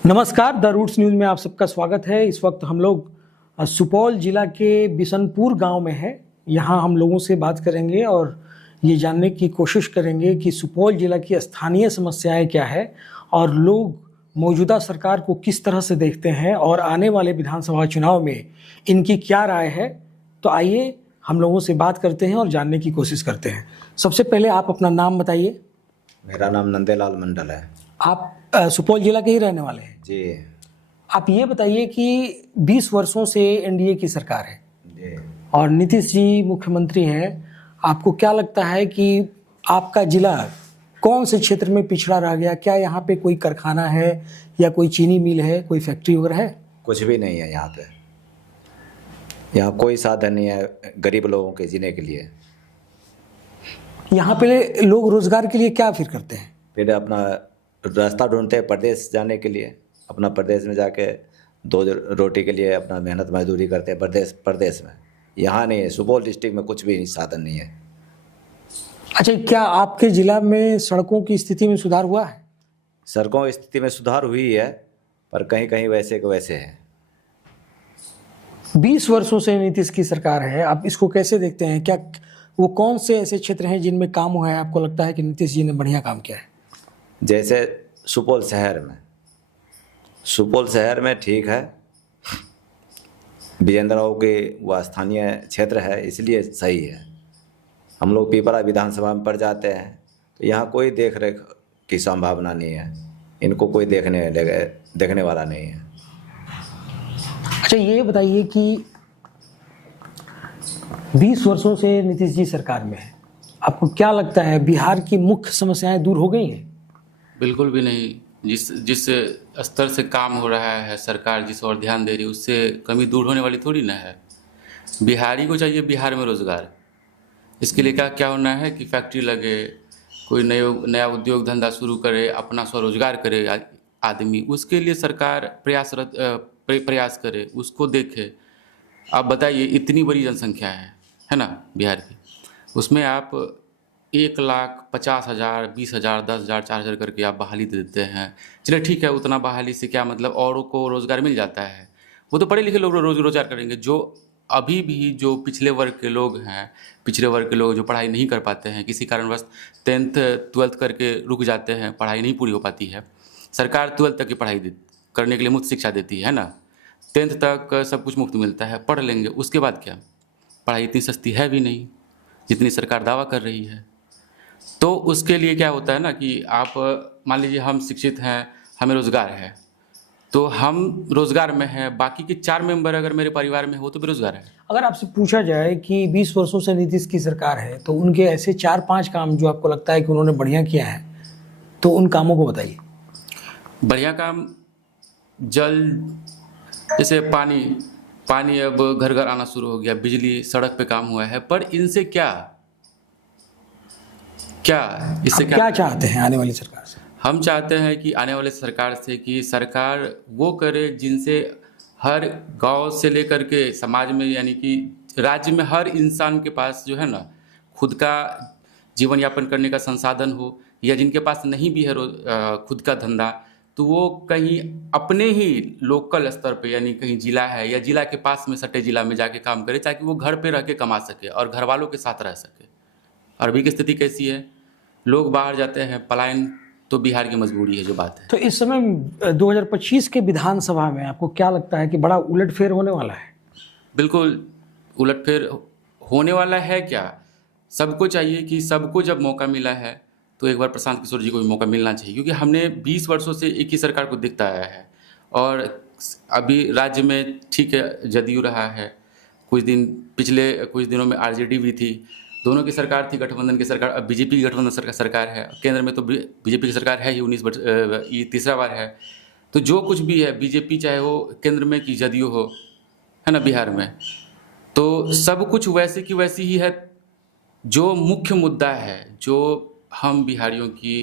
नमस्कार, the roots news में आप सबका स्वागत है। इस वक्त हम लोग सुपौल जिला के बिशनपुर गांव में हैं। यहाँ हम लोगों से बात करेंगे और ये जानने की कोशिश करेंगे कि सुपौल जिला की स्थानीय समस्याएं क्या है और लोग मौजूदा सरकार को किस तरह से देखते हैं और आने वाले विधानसभा चुनाव में इनकी क्या राय है। तो आइए हम लोगों से बात करते हैं और जानने की कोशिश करते हैं। सबसे पहले आप अपना नाम बताइए। मेरा नाम नंदेलाल मंडल है। आप सुपौल जिला के ही रहने वाले हैं जी। आप ये बताइए कि 20 वर्षों से एनडीए की सरकार है जी। और नीतीश जी मुख्यमंत्री हैं। आपको क्या लगता है कि आपका जिला कौन से क्षेत्र में पिछड़ा रह गया? क्या यहाँ पे कोई कारखाना है या कोई चीनी मिल है, कोई फैक्ट्री वगैरह है? कुछ भी नहीं है यहाँ पे। यहाँ कोई साधन नहीं है गरीब लोगों के जीने के लिए। यहाँ पे लोग रोजगार के लिए क्या फिर करते हैं? फिर अपना रास्ता ढूंढते हैं प्रदेश जाने के लिए। अपना प्रदेश में जाके दो रोटी के लिए अपना मेहनत मजदूरी करते हैं प्रदेश में। यहाँ नहीं है, सुपौल डिस्ट्रिक्ट में कुछ भी साधन नहीं है। अच्छा, क्या आपके जिला में सड़कों की स्थिति में सुधार हुआ है? सड़कों की स्थिति में सुधार हुई है, पर कहीं कहीं वैसे के वैसे है। 20 वर्षों से नीतीश की सरकार है, आप इसको कैसे देखते हैं? क्या वो कौन से ऐसे क्षेत्र हैं जिनमें काम हुआ है, आपको लगता है कि नीतीश जी ने बढ़िया काम किया है? जैसे सुपौल शहर में ठीक है। विजेंद्र राव के वह स्थानीय क्षेत्र है, इसलिए सही है। हम लोग पीपरा विधानसभा में पड़ जाते हैं तो यहाँ कोई देख रेख की संभावना नहीं है। इनको कोई देखने वाला नहीं है। अच्छा, ये बताइए कि 20 वर्षों से नीतीश जी सरकार में है, आपको क्या लगता है बिहार की मुख्य समस्याएं दूर हो गई हैं? बिल्कुल भी नहीं। जिस स्तर से काम हो रहा है, सरकार जिस ओर ध्यान दे रही है, उससे कमी दूर होने वाली थोड़ी ना है। बिहारी को चाहिए बिहार में रोजगार। इसके लिए क्या होना है कि फैक्ट्री लगे, कोई नया उद्योग धंधा शुरू करे, अपना स्वरोजगार करे आदमी। उसके लिए सरकार प्रयास करे, उसको देखे। आप बताइए, इतनी बड़ी जनसंख्या है ना बिहार की, उसमें आप 1,50,000, 20,000, 10,000, 4,000 करके आप बहाली दे देते हैं। चलिए ठीक है, उतना बहाली से क्या मतलब, औरों को रोज़गार मिल जाता है। वो तो पढ़े लिखे लोग रोज़गार करेंगे। जो अभी भी जो पिछले वर्ग के लोग हैं, पिछड़े वर्ग के लोग जो पढ़ाई नहीं कर पाते हैं, किसी कारणवश 10th 12th करके रुक जाते हैं, पढ़ाई नहीं पूरी हो पाती है। सरकार 12th तक की पढ़ाई करने के लिए मुफ्त शिक्षा देती है ना। 10th तक सब कुछ मुफ्त मिलता है, पढ़ लेंगे। उसके बाद क्या? पढ़ाई इतनी सस्ती है भी नहीं जितनी सरकार दावा कर रही है। तो उसके लिए क्या होता है ना कि आप मान लीजिए हम शिक्षित हैं, हमें रोज़गार है, तो हम रोज़गार में हैं। बाकी के 4 मेंबर अगर मेरे परिवार में हो तो बेरोज़गार है। अगर आपसे पूछा जाए कि 20 वर्षों से नीतीश की सरकार है तो उनके ऐसे 4-5 काम जो आपको लगता है कि उन्होंने बढ़िया किया है, तो उन कामों को बताइए। बढ़िया काम, जल, जैसे पानी अब घर घर आना शुरू हो गया, बिजली, सड़क पे काम हुआ है। पर इनसे इससे क्या चाहते हैं आने वाली सरकार से? हम चाहते हैं कि आने वाले सरकार से कि सरकार वो करे जिनसे हर गांव से लेकर के समाज में, यानी कि राज्य में हर इंसान के पास जो है ना खुद का जीवन यापन करने का संसाधन हो, या जिनके पास नहीं भी है खुद का धंधा, तो वो कहीं अपने ही लोकल स्तर पे, यानी कहीं जिला है या जिला के पास में सटे जिला में जाके काम करे, ताकि वो घर पे रह के कमा सके और घर वालों के साथ रह सके। और अभी की स्थिति कैसी है? लोग बाहर जाते हैं, पलायन तो बिहार की मजबूरी है, जो बात है। तो इस समय 2025 के विधानसभा में आपको क्या लगता है कि बड़ा उलटफेर होने वाला है? बिल्कुल उलटफेर होने वाला है। क्या सबको चाहिए कि सबको जब मौका मिला है तो एक बार प्रशांत किशोर जी को भी मौका मिलना चाहिए, क्योंकि हमने 20 वर्षों से एक ही सरकार को देखता आया है। और अभी राज्य में ठीक है जदयू रहा है, पिछले कुछ दिनों में आरजेडी भी थी। दोनों की सरकार थी, गठबंधन की सरकार। अब बीजेपी की गठबंधन सरकार है। केंद्र में तो बीजेपी की सरकार है ही 19 वर्ष, ये तीसरा बार है। तो जो कुछ भी है, बीजेपी चाहे वो केंद्र में की जदयू हो, है ना, बिहार में, तो सब कुछ वैसे की वैसी ही है। जो मुख्य मुद्दा है, जो हम बिहारियों की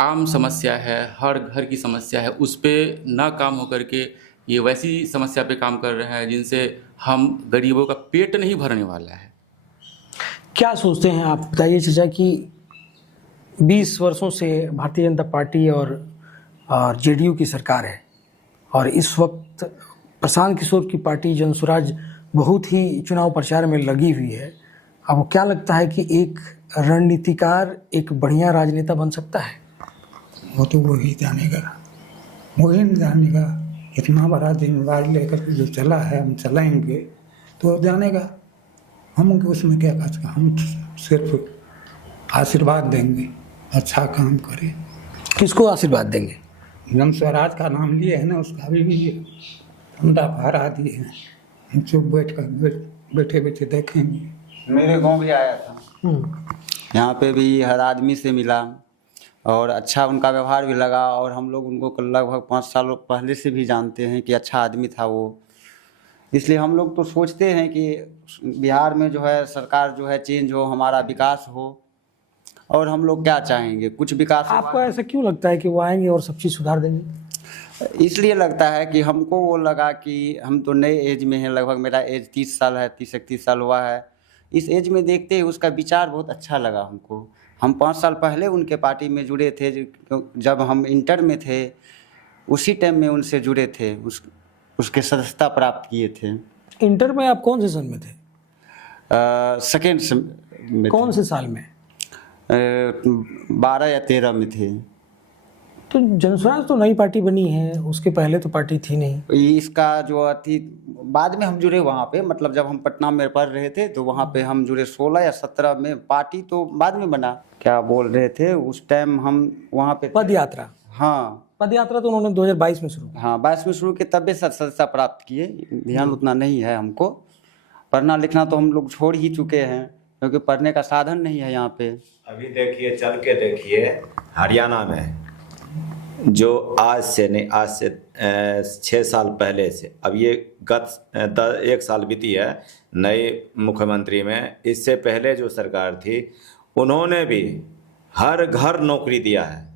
आम समस्या है, हर घर की समस्या है, उस पर ना काम हो करके ये वैसी समस्या पे काम कर रहे हैं जिनसे हम गरीबों का पेट नहीं भरने वाला है। क्या सोचते हैं आप, बताइए चाचा, कि 20 वर्षों से भारतीय जनता पार्टी और और जेडीयू की सरकार है और इस वक्त प्रशांत किशोर की पार्टी जनसुराज बहुत ही चुनाव प्रचार में लगी हुई है। आपको क्या लगता है कि एक रणनीतिकार एक बढ़िया राजनेता बन सकता है? वो तो वही जानेगा, वही नहीं जानेगा। इतना बड़ा जिम्मेदारी लेकर के जो चला है, हम चलाएंगे तो वो जानेगा। हम उसमें क्या कर सकते, हम सिर्फ आशीर्वाद देंगे, अच्छा काम करे। किसको आशीर्वाद देंगे? जन स्वराज का नाम लिए है ना, उसका भी ठंडा फहरा दिए हैं। हम चुप बैठे बैठे देखेंगे। मेरे गांव भी आया था, यहाँ पे भी हर आदमी से मिला और अच्छा उनका व्यवहार भी लगा। और हम लोग उनको लगभग 5 साल पहले से भी जानते हैं कि अच्छा आदमी था वो। इसलिए हम लोग तो सोचते हैं कि बिहार में जो है सरकार जो है चेंज हो, हमारा विकास हो। और हम लोग क्या चाहेंगे, कुछ विकास। आपको ऐसा क्यों लगता है कि वो आएंगे और सब चीज़ सुधार देंगे? इसलिए लगता है कि हमको वो लगा कि हम तो नए एज में हैं, लगभग मेरा एज 30 साल है, 30-31 साल हुआ है। इस एज में देखते ही उसका विचार बहुत अच्छा लगा हमको। हम 5 साल पहले उनके पार्टी में जुड़े थे, जब हम इंटर में थे उसी टाइम में उनसे जुड़े थे, उसके सदस्यता प्राप्त किए थे। इंटर में आप कौन से सन में थे? सेकेंड में। कौन से साल में? 12 या 13 में थे। तो जनसुराज तो नई पार्टी बनी है, उसके पहले तो पार्टी थी नहीं। इसका जो थी बाद में हम जुड़े वहाँ पे, मतलब जब हम पटना में पढ़ रहे थे तो वहाँ पे हम जुड़े 16 या 17 में। पार्टी तो बाद में बना। क्या बोल रहे थे उस टाइम हम वहाँ पे? पद यात्रा। हाँ, पद यात्रा तो उन्होंने 2022 में शुरू की। हाँ 22 में शुरू किए, तबे सदस्यता प्राप्त किए। ध्यान उतना नहीं है हमको। पढ़ना लिखना तो हम लोग छोड़ ही चुके हैं, क्योंकि पढ़ने का साधन नहीं है यहाँ पे। अभी देखिए, चल के देखिए हरियाणा में, जो आज से नहीं, आज से 6 साल पहले से, अब ये गत 1 साल बीती है नए मुख्यमंत्री में। इससे पहले जो सरकार थी उन्होंने भी हर घर नौकरी दिया है,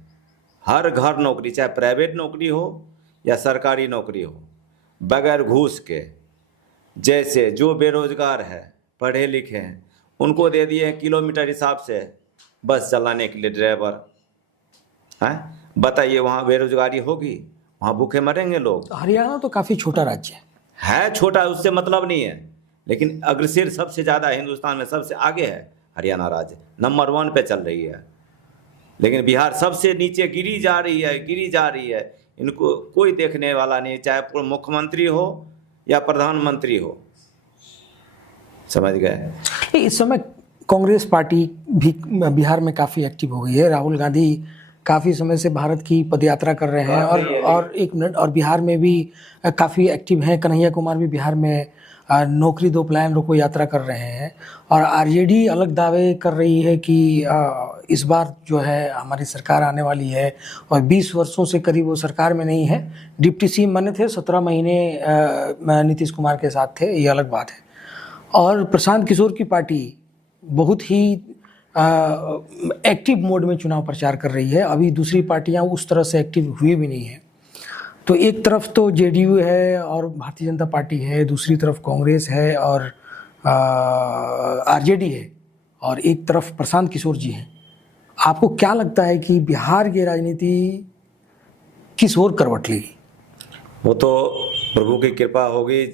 हर घर नौकरी, चाहे प्राइवेट नौकरी हो या सरकारी नौकरी हो, बगैर घूस के। जैसे जो बेरोजगार है, पढ़े लिखे हैं, उनको दे दिए किलोमीटर हिसाब से बस चलाने के लिए ड्राइवर हैं। बताइए, वहाँ बेरोजगारी होगी? वहाँ भूखे मरेंगे लोग। हरियाणा तो काफ़ी छोटा राज्य है छोटा, उससे मतलब नहीं है, लेकिन अग्रसर सबसे ज़्यादा हिंदुस्तान में सबसे आगे है हरियाणा राज्य, नंबर 1 पे चल रही है। लेकिन बिहार सबसे नीचे गिरी जा रही है, गिरी जा रही है। इनको कोई देखने वाला नहीं, चाहे मुख्यमंत्री हो या प्रधानमंत्री हो। समझ गए? इस समय कांग्रेस पार्टी भी बिहार में काफ़ी एक्टिव हो गई है। राहुल गांधी काफ़ी समय से भारत की पदयात्रा कर रहे हैं और 1 मिनट, और बिहार में भी काफ़ी एक्टिव हैं। कन्हैया कुमार भी बिहार में नौकरी 2 प्लान रोको यात्रा कर रहे हैं। और आरजेडी अलग दावे कर रही है कि इस बार जो है हमारी सरकार आने वाली है, और 20 वर्षों से करीब वो सरकार में नहीं है। डिप्टी सीएम बने थे, 17 महीने नीतीश कुमार के साथ थे, ये अलग बात है। और प्रशांत किशोर की पार्टी बहुत ही एक्टिव मोड में चुनाव प्रचार कर रही है। अभी दूसरी पार्टियां उस तरह से एक्टिव हुई भी नहीं है। तो एक तरफ तो जेडीयू है और भारतीय जनता पार्टी है, दूसरी तरफ कांग्रेस है और आरजेडी है, और एक तरफ प्रशांत किशोर जी हैं। आपको क्या लगता है कि बिहार की राजनीति किस ओर करवट लेगी? वो तो प्रभु की कृपा होगी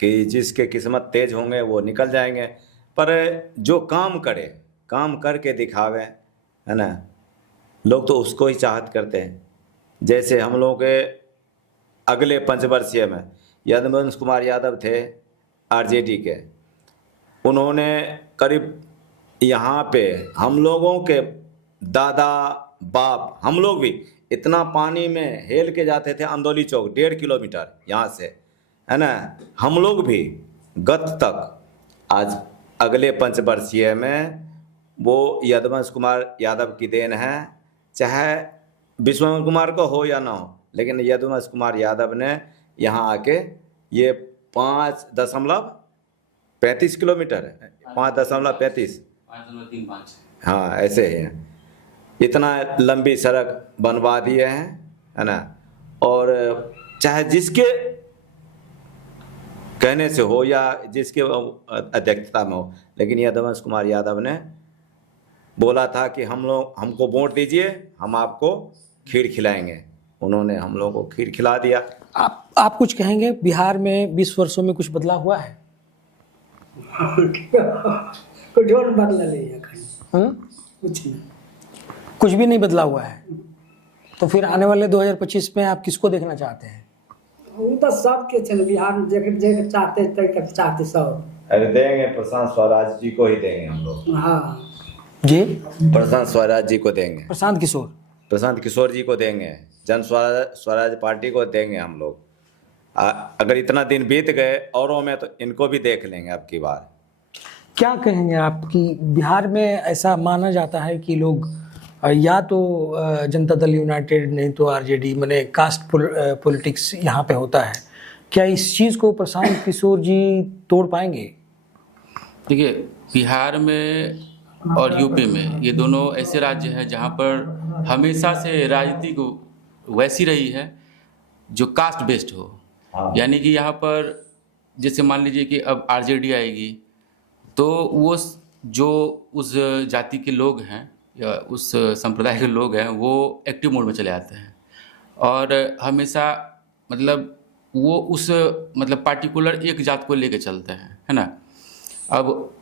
कि जिसके किस्मत तेज होंगे वो निकल जाएंगे। पर जो काम करे, काम करके दिखावे, है ना, लोग तो उसको ही चाहत करते हैं। जैसे हम लोगों के अगले पंचवर्षीय में यदुवंश कुमार यादव थे आरजेडी के, उन्होंने करीब यहाँ पे हम लोगों के दादा बाप, हम लोग भी इतना पानी में हेल के जाते थे। अंदौली चौक 1.5 किलोमीटर यहाँ से, है ना, हम लोग भी गत तक। आज अगले पंचवर्षीय में वो यदुवंश कुमार यादव की देन है, चाहे विश्वनाथ कुमार को हो या ना हो, लेकिन यदुवंश कुमार यादव ने यहाँ आके ये 5.35 किलोमीटर है, 5.35, हाँ ऐसे ही है, इतना लंबी सड़क बनवा दिए हैं, है ना। और चाहे जिसके कहने से हो या जिसके अध्यक्षता में हो, लेकिन यदुवंश कुमार यादव ने बोला था कि हमको वोट दीजिए, हम आपको खीर खिलाएंगे, उन्होंने हम लोगों को खीर खिला दिया। आप कुछ कहेंगे? बिहार में 20 वर्षों में कुछ बदलाव हुआ है? कुछ भी नहीं बदला हुआ है। तो फिर आने वाले 2025 में आप किसको देखना चाहते हैं? वो तो सबके चल बिहार में जे चाहते सब। अरे देंगे, प्रशांत स्वराज जी को ही देंगे हम लोग। हाँ जी, प्रशांत स्वराज जी को देंगे, प्रशांत किशोर जी को देंगे, जन स्वराज पार्टी को देंगे हम लोग। अगर इतना दिन बीत गए औरों में, तो इनको भी देख लेंगे अब की बार। क्या कहेंगे आप कि बिहार में ऐसा माना जाता है कि लोग या तो जनता दल यूनाइटेड नहीं तो आरजेडी, माने कास्ट पॉलिटिक्स यहाँ पे होता है। क्या इस चीज़ को प्रशांत किशोर जी तोड़ पाएंगे? देखिए, बिहार में और यूपी में ये दोनों ऐसे राज्य हैं जहाँ पर हमेशा से राजनीति को वैसी रही है जो कास्ट बेस्ड हो। यानी कि यहाँ पर जैसे मान लीजिए कि अब आरजेडी आएगी तो वो जो उस जाति के लोग हैं या उस संप्रदाय के लोग हैं वो एक्टिव मोड में चले आते हैं और हमेशा मतलब वो उस मतलब पार्टिकुलर एक जात को लेके चलते हैं, है ना। अब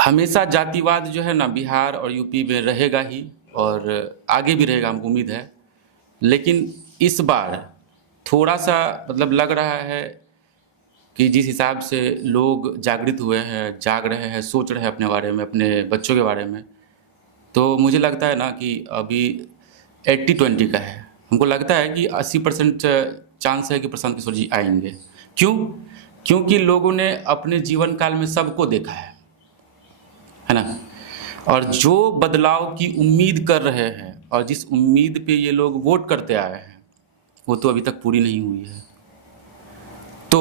हमेशा जातिवाद जो है ना बिहार और यूपी में रहेगा ही और आगे भी रहेगा, हमको उम्मीद है। लेकिन इस बार थोड़ा सा मतलब लग रहा है कि जिस हिसाब से लोग जागृत हुए हैं, जाग रहे हैं, सोच रहे हैं अपने बारे में, अपने बच्चों के बारे में, तो मुझे लगता है ना कि अभी 80-20 का है। हमको लगता है कि 80% चांस है कि प्रशांत किशोर जी आएंगे। क्यों? क्योंकि लोगों ने अपने जीवन काल में सबको देखा है ना। और जो बदलाव की उम्मीद कर रहे हैं और जिस उम्मीद पे ये लोग वोट करते आए हैं वो तो अभी तक पूरी नहीं हुई है। तो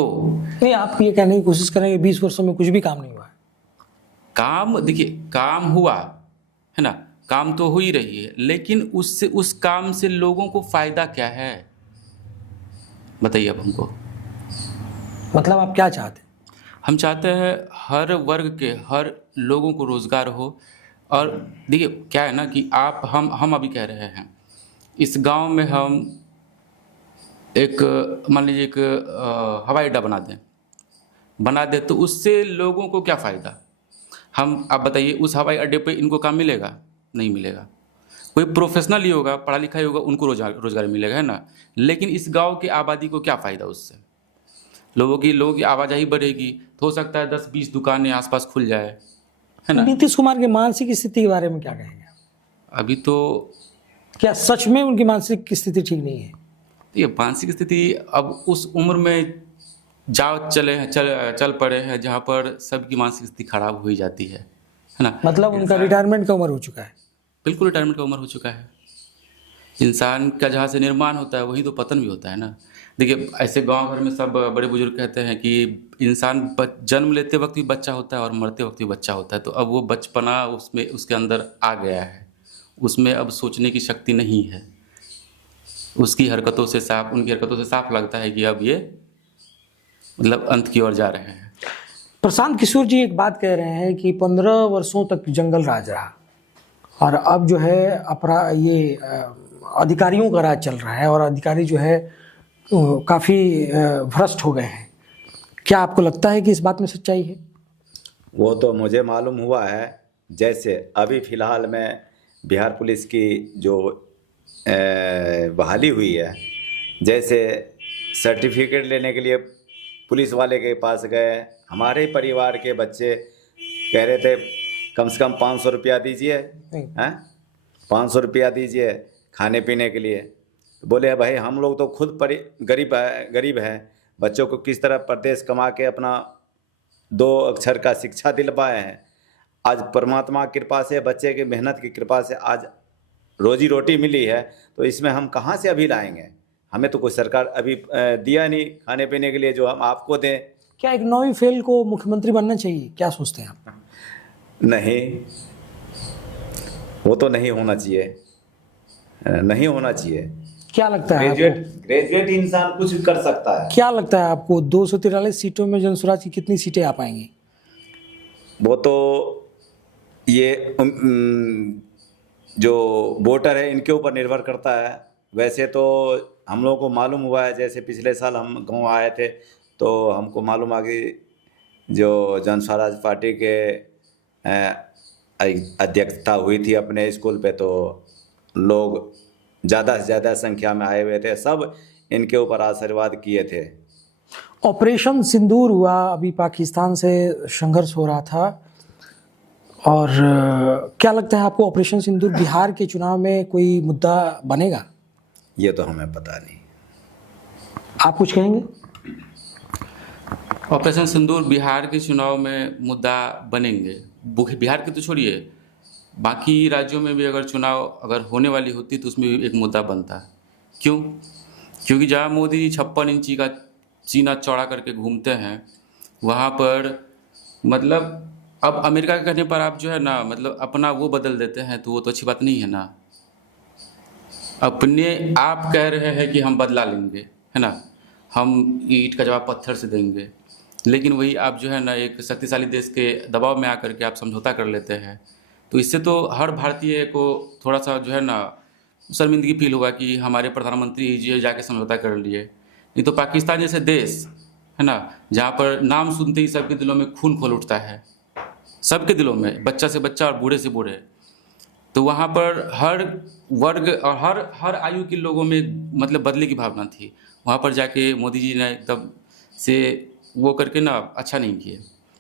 नहीं, आप ये कहने की कोशिश करेंगे 20 वर्षों में कुछ भी काम नहीं हुआ है? काम, देखिए, काम हुआ है ना, काम तो हो ही रही है, लेकिन उससे उस काम से लोगों को फायदा क्या है बताइए अब हमको। मतलब आप क्या चाहते हैं? हम चाहते हैं हर वर्ग के हर लोगों को रोज़गार हो। और देखिए क्या है ना कि आप हम अभी कह रहे हैं इस गांव में हम एक मान लीजिए एक हवाई अड्डा बना दें तो उससे लोगों को क्या फ़ायदा। आप बताइए, उस हवाई अड्डे पे इनको काम मिलेगा? नहीं मिलेगा। कोई प्रोफेशनल ही होगा, पढ़ा लिखा ही होगा, उनको रोज़गार मिलेगा, है ना। लेकिन इस गांव की आबादी को क्या फ़ायदा उससे? लोगों की आवाजाही बढ़ेगी तो हो सकता है 10-20 दुकानें आसपास खुल जाए, है ना। नीतीश कुमार की मानसिक स्थिति के बारे में क्या कहेंगे? अभी तो क्या सच में उनकी मानसिक स्थिति ठीक नहीं है? ये मानसिक स्थिति अब उस उम्र में चल पड़े हैं जहाँ पर सबकी मानसिक स्थिति खराब हो ही जाती है ना। मतलब उनका रिटायरमेंट का उम्र हो चुका है? बिल्कुल रिटायरमेंट का उम्र हो चुका है। इंसान का जहाँ से निर्माण होता है वही तो पतन भी होता है ना। देखिए, ऐसे गांव भर में सब बड़े बुजुर्ग कहते हैं कि इंसान जन्म लेते वक्त भी बच्चा होता है और मरते वक्त भी बच्चा होता है। तो अब वो बचपना उसके अंदर आ गया है, उसमें अब सोचने की शक्ति नहीं है। उनकी हरकतों से साफ लगता है कि अब ये मतलब अंत की ओर जा रहे हैं। प्रशांत किशोर जी एक बात कह रहे हैं कि 15 वर्षों तक जंगल राज रहा और अब जो है अधिकारियों का राज चल रहा है और अधिकारी जो है काफ़ी भ्रष्ट हो गए हैं। क्या आपको लगता है कि इस बात में सच्चाई है? वो तो मुझे मालूम हुआ है। जैसे अभी फ़िलहाल में बिहार पुलिस की जो बहाली हुई है, जैसे सर्टिफिकेट लेने के लिए पुलिस वाले के पास गए, हमारे परिवार के बच्चे कह रहे थे कम से कम 500 रुपया दीजिए, हैं 500 रुपया दीजिए खाने पीने के लिए। बोले भाई हम लोग तो खुद गरीब है, बच्चों को किस तरह परदेश कमा के अपना 2 अक्षर का शिक्षा दिलवाए हैं। आज परमात्मा की कृपा से, बच्चे की मेहनत की कृपा से आज रोजी रोटी मिली है, तो इसमें हम कहाँ से अभी लाएंगे? हमें तो कोई सरकार अभी दिया नहीं खाने पीने के लिए जो हम आपको दें। क्या एक 9वीं फेल को मुख्यमंत्री बनना चाहिए? क्या सोचते हैं आप? नहीं, वो तो नहीं होना चाहिए, नहीं होना चाहिए। क्या लगता है आपको? ग्रेजुएट इंसान कुछ भी कर सकता है। क्या लगता है आपको 243 सीटों में जनसुराज की कितनी सीटें आ पाएंगी? वो तो ये जो वोटर है इनके ऊपर निर्भर करता है। वैसे तो हम लोगों को मालूम हुआ है, जैसे पिछले साल हम गांव आए थे तो हमको मालूम आ गई जो जन स्वराज पार्टी के अध्यक्षता हुई थी अपने स्कूल पे, तो लोग ज़्यादा से ज़्यादा संख्या में आए हुए थे, सब इनके ऊपर आशीर्वाद किए थे। ऑपरेशन सिंदूर हुआ, अभी पाकिस्तान से संघर्ष हो रहा था, और क्या लगता है आपको ऑपरेशन सिंदूर बिहार के चुनाव में कोई मुद्दा बनेगा? ये तो हमें पता नहीं। आप कुछ कहेंगे? ऑपरेशन सिंदूर बिहार के चुनाव में मुद्दा बनेंगे। बिहार के तो छोड़िए, बाकी राज्यों में भी अगर चुनाव अगर होने वाली होती तो उसमें भी एक मुद्दा बनता। क्यों? क्योंकि जहाँ मोदी 56 इंची का सीना चौड़ा करके घूमते हैं, वहाँ पर मतलब अब अमेरिका के कहने पर आप जो है ना मतलब अपना वो बदल देते हैं, तो वो तो अच्छी बात नहीं है ना। अपने आप कह रहे हैं कि हम बदला लेंगे, है ना, हम ईंट का जवाब पत्थर से देंगे, लेकिन वही आप जो है ना एक शक्तिशाली देश के दबाव में आकर के आप समझौता कर लेते हैं, तो इससे तो हर भारतीय को थोड़ा सा जो है ना शर्मिंदगी फील होगा कि हमारे प्रधानमंत्री जी जाके समझौता कर लिए। नहीं तो पाकिस्तान जैसे देश है ना, जहाँ पर नाम सुनते ही सबके दिलों में खून खोल उठता है, सबके दिलों में, बच्चा से बच्चा और बूढ़े से बूढ़े, तो वहाँ पर हर वर्ग और हर आयु के लोगों में मतलब बदले की भावना थी। वहाँ पर जाके मोदी जी ने एकदम से वो करके ना अच्छा नहीं किए,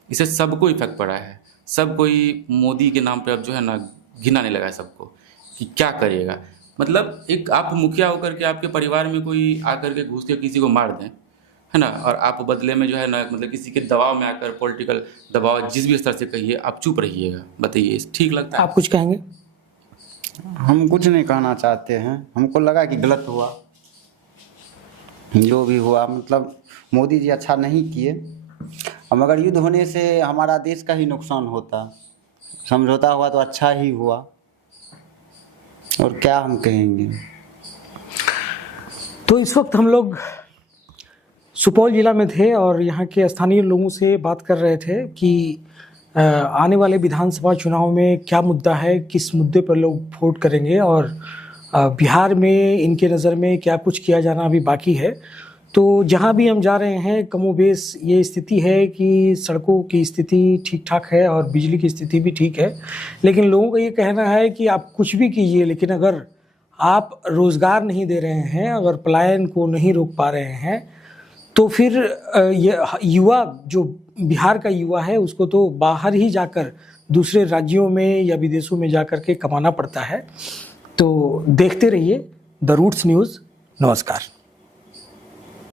इससे सबको इफेक्ट पड़ा है। सब कोई मोदी के नाम पे अब जो है ना घिनाने लगा है सबको कि क्या करिएगा। मतलब एक आप मुखिया होकर के आपके परिवार में कोई आकर के घुस के किसी को मार दें, है ना, और आप बदले में जो है ना मतलब किसी के दबाव में आकर, पॉलिटिकल दबाव जिस भी स्तर से कहिए, आप चुप रहिएगा। बताइए ठीक लगता है? आप कुछ कहेंगे? हम कुछ नहीं कहना चाहते हैं, हमको लगा कि गलत हुआ जो भी हुआ, मतलब मोदी जी अच्छा नहीं किए। अब अगर युद्ध होने से हमारा देश का ही नुकसान होता, समझौता हुआ तो अच्छा ही हुआ, और क्या हम कहेंगे। तो इस वक्त हम लोग सुपौल जिला में थे और यहाँ के स्थानीय लोगों से बात कर रहे थे कि आने वाले विधानसभा चुनाव में क्या मुद्दा है, किस मुद्दे पर लोग वोट करेंगे, और बिहार में इनके नज़र में क्या कुछ किया जाना अभी बाकी है। तो जहाँ भी हम जा रहे हैं कमोबेश ये स्थिति है कि सड़कों की स्थिति ठीक ठाक है और बिजली की स्थिति भी ठीक है, लेकिन लोगों का ये कहना है कि आप कुछ भी कीजिए, लेकिन अगर आप रोज़गार नहीं दे रहे हैं, अगर पलायन को नहीं रोक पा रहे हैं, तो फिर ये युवा जो बिहार का युवा है उसको तो बाहर ही जाकर दूसरे राज्यों में या विदेशों में जाकर के कमाना पड़ता है। तो देखते रहिए द रूट्स न्यूज़। नमस्कार।